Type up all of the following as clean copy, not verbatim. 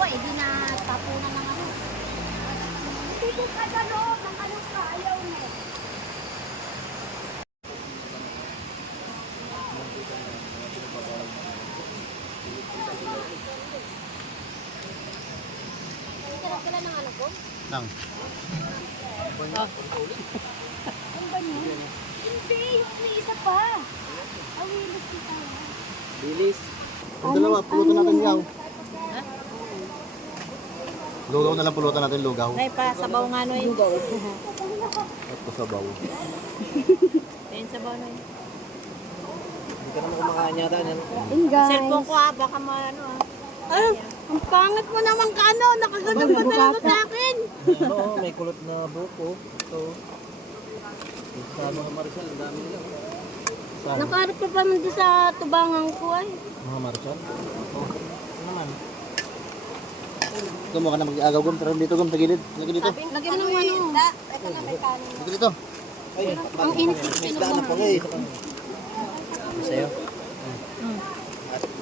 dalawa, eh, di na tapunan lang ako. Dito ka sa loob, ng anong ka, ayaw na eh. Sarap ka lang ng ano ko? Nang. Ang ba niya? Hindi, may isa pa. Awilis kita. Bilis. Ang dalawa, pulutan natin yaw. Lugaw na lang pulutan natin, lugaw. Ay pa, sabaw nga no yun. At pasabaw. Ayun, sabaw na yun. Hindi ka naman kumakain yata. Ayun guys. Cellphone ko baka ano Ang pangit mo naman ka ano, nakaganon pa talaga sa akin. Oo, may kulot na buko. Ito. Kasama ka Maricel, ang dami nila. Saan? Nakaharap pa pa man doon sa tubangan ko ay. Mga Maricel? Oo. Ano naman? Ito mo ka na mag-agaw gum. Tara dito gum, sa gilid. Lagi dito. Lagyan mo ng ano. Ito na may kanin. Lagi dito. Ay, Ang init may ng isda na po eh. Sa'yo?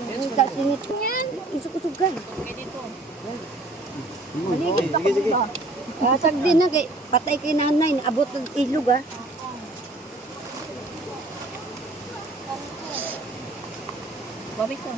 Ang kasinit niyan. Isukutugan. Okay dito. Maligid ako Sige, sige. ba? Kasag din na kay patay kay nanay. Abot ng ilog ah. Babik ko.